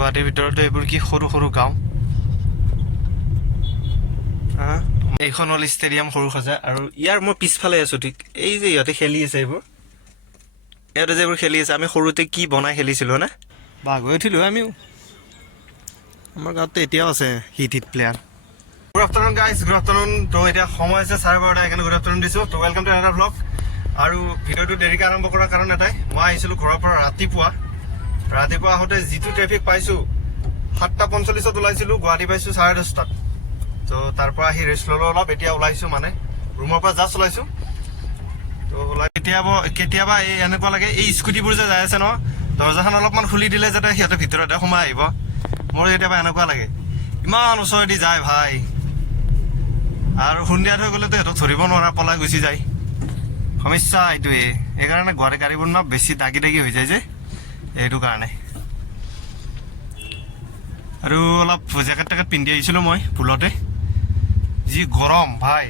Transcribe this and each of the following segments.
গুৱাহাটীৰ ভিতৰতো এইবোৰ কি সৰু সৰু গাঁও। এইখন হ'ল ষ্টেডিয়াম সৰুসজাই, আৰু ইয়াৰ মই পিছফালে আছো। ঠিক এই যে ইহঁতে খেলি আছে, ইহঁতে যে এইবোৰ খেলি আছে, আমি সৰুতে কি বনাই খেলিছিলোঁ না, বাঘ হৈ উঠিলোঁ আমিও। আমাৰ গাঁৱততো এতিয়াও আছে হিট প্লেয়াৰ। Good afternoon guys, good afternoon. তো এতিয়া সময় আছে 12:30, সেইকাৰণে গুড আফটাৰনুন দিছোঁ। তো ৱেলকাম টু এনাডাৰ ভ্লগ। আৰু ভিডিঅ'টো দেৰিকৈ আৰম্ভ কৰাৰ কাৰণ এটাই, মই আহিছিলোঁ ঘৰৰ পৰা ৰাতিপুৱা আহোঁতে যিটো ট্ৰেফিক পাইছোঁ, 7:45 ওলাইছিলোঁ, গুৱাহাটী পাইছোঁ 10:30। তো তাৰ পৰা আহি ৰেষ্ট ল'লোঁ অলপ, এতিয়া ওলাইছোঁ, মানে ৰুমৰ পৰা জাষ্ট ওলাইছোঁ। তো ওলাই কেতিয়াবা এই এনেকুৱা লাগে, এই স্কুটিবোৰ যে যাই আছে ন, দৰজাখন অলপমান খুলি দিলে যাতে সিহঁতে ভিতৰতে সোমাই আহিব। মোৰ কেতিয়াবা এনেকুৱা লাগে, ইমান ওচৰেদি যায় ভাই, আৰু সন্ধিয়া হৈ গ'লেতো সিহঁতক ধৰিব নোৱাৰা, পলাই গুচি যায়। সমস্যা এইটোৱে, সেইকাৰণে গুৱাহাটী গাড়ীবোৰ ন বেছি দাগি হৈ যায় যে, এইটো কাৰণে। আৰু অলপ জেকেট টেকেট পিন্ধি আহিছিলোঁ মই ভুলতে। যি গৰম ভাই,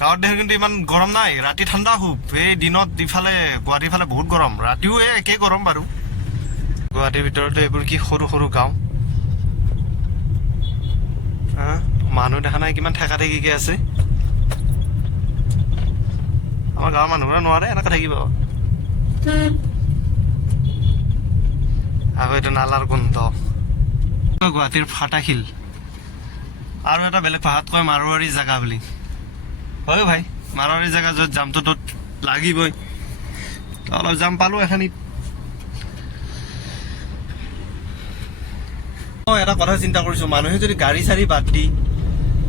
গাঁৱত দেখি কিন্তু ইমান গৰম নাই, ৰাতি ঠাণ্ডা খুব। এই দিনত ইফালে গুৱাহাটীৰ ফালে বহুত গৰম, ৰাতিও এই একেই গৰম বাৰু। গুৱাহাটীৰ ভিতৰতো এইবোৰ কি সৰু সৰু গাঁও। মানুহ দেখা নাই কিমান ঠেকা ঠেকিকে আছে। আমাৰ গাঁৱৰ মানুহবোৰে নোৱাৰে এনেকৈ থাকিব। আকৌ এইটো নালাৰ গোন্ধ। গুৱাহাটীৰ ফাটাশিল, আৰু এটা বেলেগ ভাষাত কয় মাৰোৱাৰী জেগা বুলি। হয় ভাই, মাৰোৱাৰী জেগা য'ত জামটো ত'ত লাগিবই। অলপ জাম পালোঁ এখিনিত। মই এটা কথা চিন্তা কৰিছোঁ, মানুহে যদি গাড়ী চাড়ী বাদ দি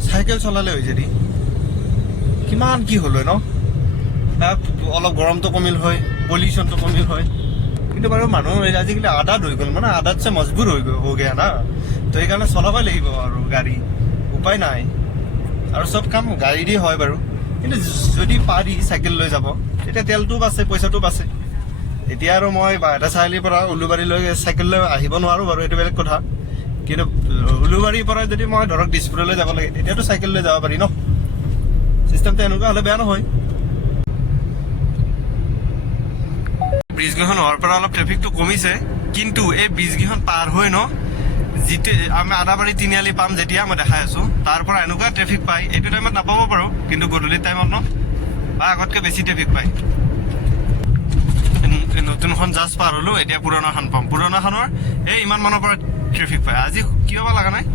চাইকেল চলালে হৈ যদি কিমান কি হ'ল হয় ন, অলপ গৰমটো কমিল হয়, পলিউশ্যনটো কমিল হয়। কিন্তু বাৰু মানুহ আজিকালি আদাত হৈ গ'ল, মানে আদাতছে মজবুৰ হৈ গ'ল না। তো সেইকাৰণে চলাবই লাগিব আৰু গাড়ী, উপায় নাই। আৰু চব কাম গাড়ী দি হয় বাৰু, কিন্তু যদি পাৰি চাইকেল লৈ যাব, তেতিয়া তেলটোও বাচে, পইচাটো বাচে। এতিয়া আৰু মই বাহেতা চাৰিআলিৰ পৰা উলুবাৰীলৈ চাইকেল লৈ আহিব নোৱাৰোঁ বাৰু, সেইটো বেলেগ কথা। কিন্তু উলুবাৰীৰ পৰা যদি মই ধৰক দিছপুৰলৈ যাব লাগে, তেতিয়াতো চাইকেল লৈ যাব পাৰি ন। চিষ্টেমটো এনেকুৱা হ'লে বেয়া নহয়। ব্ৰিজকেইখন হোৱাৰ পৰা অলপ ট্ৰেফিকটো কমিছে, কিন্তু এই ব্ৰিজকেইখন পাৰ হৈ ন, যিটো আমি আদাবাৰী তিনিআলি পাম যেতিয়া, মই দেখাই আছোঁ, তাৰ পৰা এনেকুৱা ট্ৰেফিক পায়। এইটো টাইমত নাপাব পাৰোঁ, কিন্তু গধূলি টাইমত ন, বা আগতকৈ বেছি ট্ৰেফিক পায়। নতুনখন জাষ্ট পাৰ হ'লোঁ, এতিয়া পুৰণাখন পাম। পুৰণাখনৰ এই ইমান মানৰ পৰা ট্ৰেফিক পায়। আজি কিয় বা লগা নাই,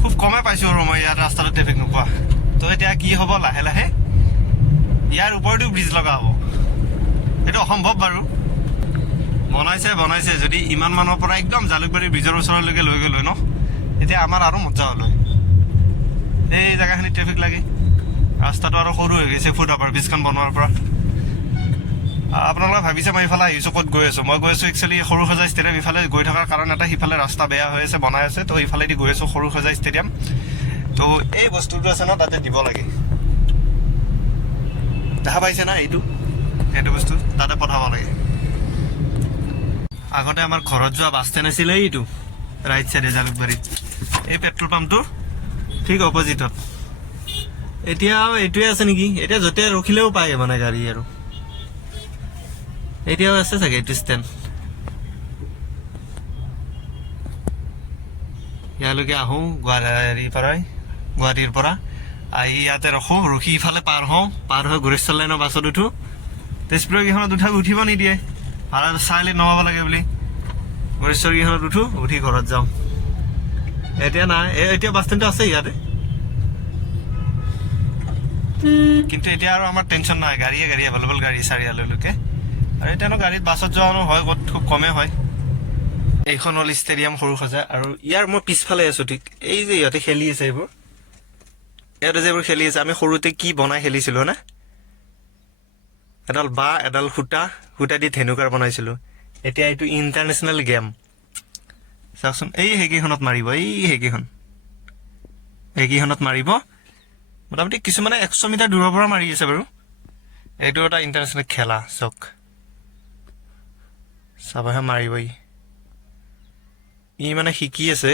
খুব কমেই পাইছোঁ আৰু মই ইয়াত ৰাস্তাটো ট্ৰেফিক নোপোৱা। তো এতিয়া কি হ'ব, লাহে লাহে ইয়াৰ ওপৰতো ব্ৰিজ লগা হ'ব। সেইটো অসম্ভৱ বাৰু, বনাইছে যদি ইমান মানৰ পৰা একদম জালুকবাৰী ব্ৰিজৰ ওচৰলৈকে লৈ গ'ল হয় ন, এতিয়া আমাৰ আৰু মজা হ'ল হয়। এই জেগাখিনিত ট্ৰেফিক লাগে, ৰাস্তাটো আৰু সৰু হৈ গৈছে ফুট অভাৰ ব্ৰিজখন বনোৱাৰ পৰা। আপোনালোকে ভাবিছে মই ইফালে আহিছোঁ, ক'ত গৈ আছোঁ? মই গৈ আছোঁ একচুৱেলি সৰুসজাই ষ্টেডিয়াম। ইফালে গৈ থকাৰ কাৰণ এটা, সিফালে ৰাস্তা বেয়া হৈ আছে, বনাই আছে, তো ইফালেদি গৈ আছোঁ সৰুসজাই ষ্টেডিয়াম। তো এই বস্তুটো আছে ন, তাতে দিব লাগে। দেখা পাইছে না, এইটো বস্তু তাতে পঠাব লাগে। আগতে আমাৰ ঘৰত যোৱা বাছ ষ্টেণ্ড আছিলে এইটো, ৰাইট চাইডে জালুকবাৰীত, এই পেট্ৰল পাম্পটো ঠিক অপজিটত। এতিয়া এইটোৱে আছে নেকি, এতিয়া য'তে ৰখিলেও পায় মানে গাড়ী, আৰু এতিয়াও আছে চাগে এইটো ষ্টেণ্ড। ইয়ালৈকে আহোঁ গুৱাহাটীৰ পৰা আহি ইয়াতে ৰখি ইফালে পাৰ হৈ গৰিষ্ঠৰ লাইনৰ বাছত উঠোঁ। তেজপুৰৰ কেইখনত উঠিব নিদিয়ে, ভাড়া চাৰিআলিত নমাব লাগে বুলি। গৰিষ্ঠৰ কেইখনত উঠি ঘৰত যাওঁ। এতিয়া নাই, এতিয়া বাছ ষ্টেণ্ডটো আছে ইয়াতে, কিন্তু এতিয়া আৰু আমাৰ টেনশ্যন নাই, গাড়ী এভেইলেবল গাড়ী চাৰিআলিলৈকে। আৰু এতিয়ানো গাড়ীত বাছত যোৱানো হয় ক'ত, খুব কমেই হয়। এইখন হ'ল ষ্টেডিয়াম সৰুসজাই, আৰু ইয়াৰ মই পিছফালে আছোঁ। ঠিক এই যে ইহঁতে খেলি আছে, ইহঁতে যে এইবোৰ খেলি আছে, আমি সৰুতে কি বনাই খেলিছিলোঁ না, এডাল বাঁহ, এডাল সূতা দি ধেনুকাৰ বনাইছিলোঁ। এতিয়া এইটো ইণ্টাৰনেশ্যনেল গেম। চাওকচোন, সেইকেইখনত মাৰিব, সেইকেইখনত মাৰিব। মোটামুটি কিছুমানে 100 মিটাৰ দূৰৰ পৰা মাৰি আছে বাৰু। এইটো এটা ইণ্টাৰনেশ্যনেল খেলা, চাবহে মাৰিবই। ই মানে শিকি আছে,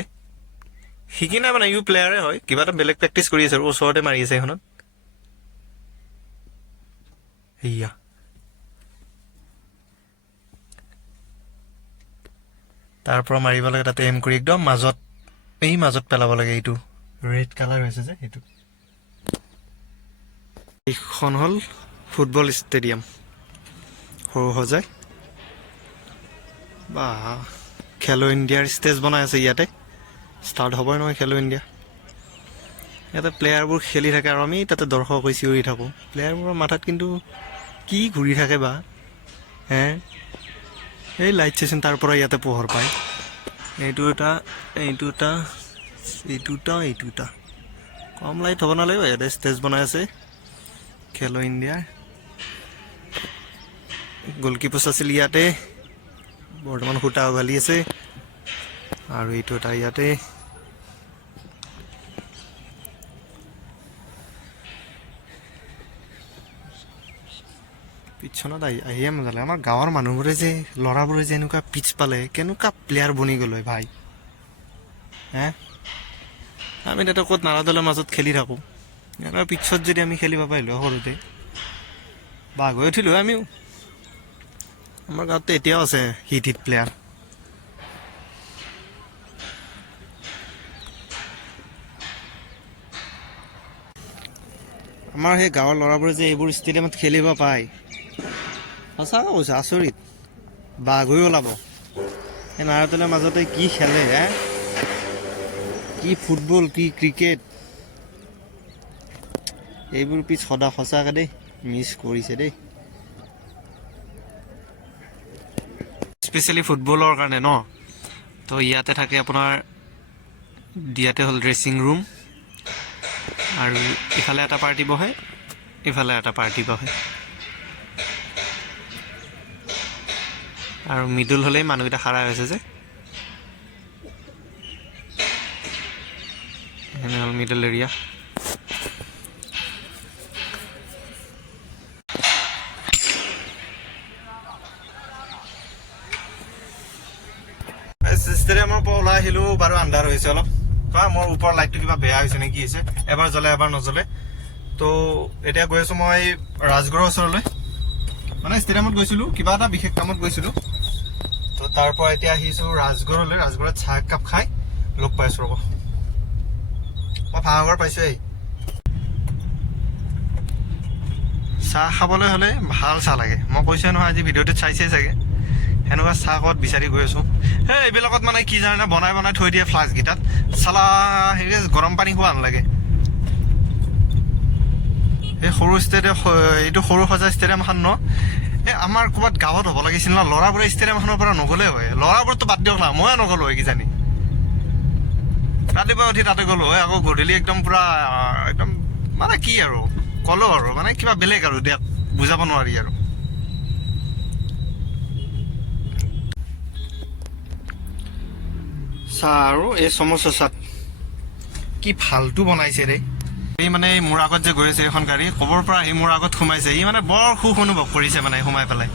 শিকি নাই মানে, ইও প্লেয়াৰে হয়, কিবা এটা বেলেগ প্ৰেক্টিচ কৰি আছে আৰু ওচৰতে মাৰি আছে এইখনত। তাৰ পৰা মাৰিব লাগে, তাতে এম কৰি একদম মাজত, এই মাজত পেলাব লাগে। এইটো ৰেড কালাৰ হৈছে যে সেইটো। এইখন হ'ল ফুটবল ষ্টেডিয়াম সৰু সজাই। বা খেলো ইণ্ডিয়াৰ ষ্টেজ বনাই আছে ইয়াতে। ষ্টাৰ্ট হ'বই নহয় খেলো ইণ্ডিয়া। ইয়াতে প্লেয়াৰবোৰ খেলি থাকে আৰু আমি তাতে দৰ্শক হৈ চিঞৰি থাকোঁ। প্লেয়াৰবোৰৰ মাথাত কিন্তু কি ঘূৰি থাকে বা হে। এই লাইট ষ্টেচন, তাৰ পৰা ইয়াতে পোহৰ পায়। এইটো এটা কম লাইট হ'ব নালাগিব। ইয়াতে ষ্টেজ বনাই আছে খেলো ইণ্ডিয়াৰ। গলকিপোষ্ট আছিল ইয়াতে, বৰ্তমান সূতা উঘালি আছে। আৰু এইটো এটা ইয়াতে। পিছনত আহিয়ে মজা লাগে। আমাৰ গাঁৱৰ মানুহবোৰে যে, ল'ৰাবোৰে যে এনেকুৱা পিচ পালে কেনেকুৱা প্লেয়াৰ বনি গ'ল হয় ভাই হে। আমি তাতে ক'ত নাৰাদলৰ মাজত খেলি থাকোঁ। এনেকুৱা পিছত যদি আমি খেলিব পাৰিলোঁ সৰুতে, বাঘ হৈ উঠিলোঁ আমিও। আমাৰ গাঁৱততো এতিয়াও আছে হিট প্লেয়াৰ। আমাৰ সেই গাঁৱৰ ল'ৰাবোৰে যে এইবোৰ ষ্টেডিয়ামত খেলিব পায়, সঁচাকৈ কৈছোঁ আচৰিত। বাঘ হৈ ওলাব এই নাৰাতলৰ মাজতে। কি খেলে হে, কি ফুটবল, কি ক্ৰিকেট। এইবোৰ পিচ সদা সঁচাকৈ দেই মিছ কৰিছে দেই, স্পেচিয়েলি ফুটবলৰ কাৰণে ন। তো ইয়াতে থাকে আপোনাৰ, ইয়াতে হ'ল ড্ৰেছিং ৰুম, আৰু ইফালে এটা পাৰ্টি বহে, ইফালে এটা পাৰ্টি বহে, আৰু মিডল হ'লেই মানুহকেইটা খাৰা হৈছে যে, এনে হ'ল মিডল এৰিয়া। ষ্টেডিয়ামৰ পৰা ওলাই আহিলোঁ বাৰু, আন্ধাৰ হৈছে অলপ। মোৰ ওপৰৰ লাইটটো কিবা বেয়া হৈছে নে কি হৈছে, এবাৰ জ্বলে এবাৰ নজ্বলে। তো এতিয়া গৈ আছোঁ মই ৰাজগড়ৰ ওচৰলৈ। মানে ষ্টেডিয়ামত গৈছিলোঁ, কিবা এটা বিশেষ কামত গৈছিলোঁ। তো তাৰ পৰা এতিয়া আহিছোঁ ৰাজগড়লৈ। ৰাজগড়ত চাহ একাপ খাই লগ পাইছোঁ ৰ'ব। মই ভাঙাগড় পাইছোঁহি। চাহ খাবলৈ হ'লে ভাল চাহ লাগে। মই কৈছোঁৱে নহয়, আজি ভিডিঅ'টোত চাইছে চাগে। সেনেকুৱা চাহ ক'ত বিচাৰি গৈ আছোঁ। এই এইবিলাকত মানে কি জানে, বনাই থৈ দিয়ে ফ্লাস্ককেইটাত। চালা হেৰি গৰম পানী খোৱা নালাগে। এই সৰু ষ্টেডিয়াম, এইটো সৰু সজাই ষ্টেডিয়ামখন ন, এই আমাৰ ক'ৰবাত গাঁৱত হ'ব লাগিছিল ন। ল'ৰাবোৰে ষ্টেডিয়ামখনৰ পৰা নগ'লে হয়। ল'ৰাবোৰতো বাদ দিয়ক না, ময়ে নগ'লো হয় কিজানি। ৰাতিপুৱা উঠি তাতে গ'লো হয়, আকৌ গধূলি একদম পূৰা একদম মানে কি আৰু ক'লো আৰু, মানে কিবা বেলেগ আৰু দিয়ক, বুজাব নোৱাৰি আৰু। চাহ আৰু এই চমোচা চাট কি ফাল্টু বনাইছে ৰে। এই মানে মোৰ আগত যে গৈ আছে এখন গাড়ী, ক'বৰ পৰা আহি মোৰ আগত সোমাইছে। ই মানে বৰ সুখ অনুভৱ কৰিছে মানে সোমাই পেলাই।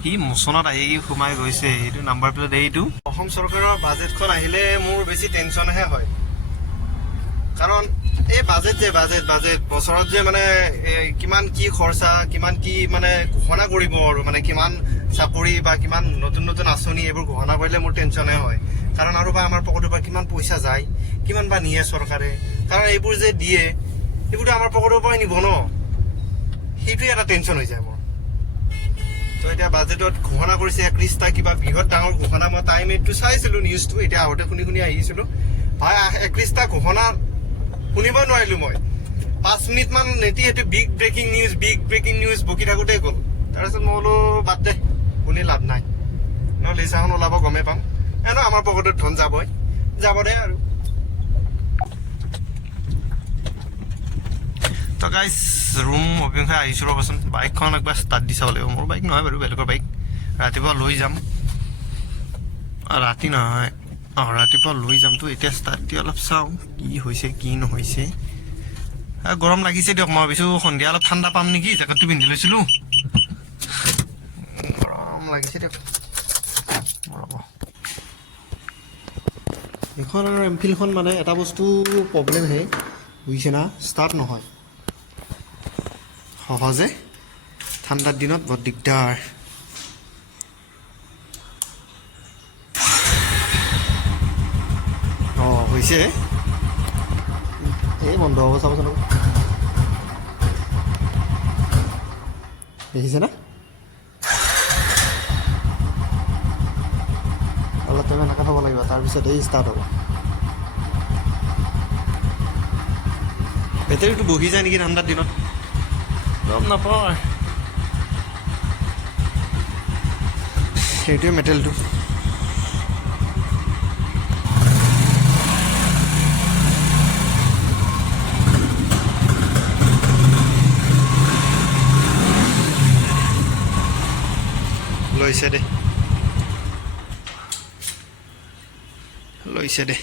কি মোচনত আহি সোমাই গৈছে। এইটো নাম্বাৰ প্লেট। এইটো অসম চৰকাৰৰ বাজেটখন আহিলে মোৰ বেছি টেনশ্যনহে হয়। কাৰণ এই বাজেট বছৰত যে মানে কিমান কি খৰচা, কিমান কি মানে ঘোষণা কৰিব আৰু, মানে কিমান চাকৰি বা কিমান নতুন নতুন আঁচনি, এইবোৰ ঘোষণা কৰিলে মোৰ টেনশ্যনে হয়। কাৰণ আৰু বা আমাৰ পকেটৰ পৰা কিমান পইচা যায়, কিমান বা নিয়ে চৰকাৰে। কাৰণ এইবোৰ যে দিয়ে, এইবোৰতো আমাৰ পকেটৰ পৰাই নিব ন, সেইটোৱে এটা টেনশ্যন হৈ যায় মোৰ। তো এতিয়া বাজেটত ঘোষণা কৰিছে 31টা কিবা বৃহৎ ডাঙৰ ঘোষণা। মই টাইম এইটো চাইছিলোঁ নিউজটো, এতিয়া আগতে শুনি আহিছিলোঁ। ভাই 31টা ঘোষণা শুনিব নোৱাৰিলোঁ মই। 5 মিনিটমান নেতি সেইটো বিগ ব্ৰেকিং নিউজ বকি থাকোঁতেই গ'ল। তাৰপিছত মই বোলো বাদ দে, শুনি লাভ নাই। নহ'লে লিচাখন ওলাব গমেই পাম। এনেও আমাৰ পকেটত ধন যাবই, যাব দে আৰু। তো গাইজ ৰুম অভিমুখে আহিছোঁ ৰ'বচোন। বাইকখন একবাৰ ষ্টাৰ্ট দি চাব লাগিব। মোৰ বাইক নহয় বাৰু, বেলেগৰ বাইক। ৰাতিপুৱা লৈ যাম, ৰাতি নহয় ৰাতিপুৱা লৈ যামতো। এতিয়া ষ্টাৰ্ট দি অলপ চাওঁ কি হৈছে কি নহৈছে। গৰম লাগিছে দিয়ক। মই ভাবিছোঁ সন্ধিয়া অলপ ঠাণ্ডা পাম নেকি, জেকেটটো পিন্ধি লৈছিলোঁ। গৰম লাগিছে দিয়ক। ৰ'ব, এইখন আৰু এমফিলখন মানে এটা বস্তু প্ৰব্লেমহে বুজিছে না, ষ্টাৰ্ট নহয় সহজে। ঠাণ্ডাৰ দিনত বৰ দিগদাৰ। হৈছে এই বন্ধ হ'ব চাবচোন দেখিছে না অলপ টাইম এনেকৈ থ'ব লাগিব তাৰপিছত এই ষ্টাৰ্ট হ'ব বেটেৰীটো বহি যায় নেকি ঠাণ্ডাৰ দিনত গম নাপাওঁ সেইটোৱে মেটেলটো লৈছে দে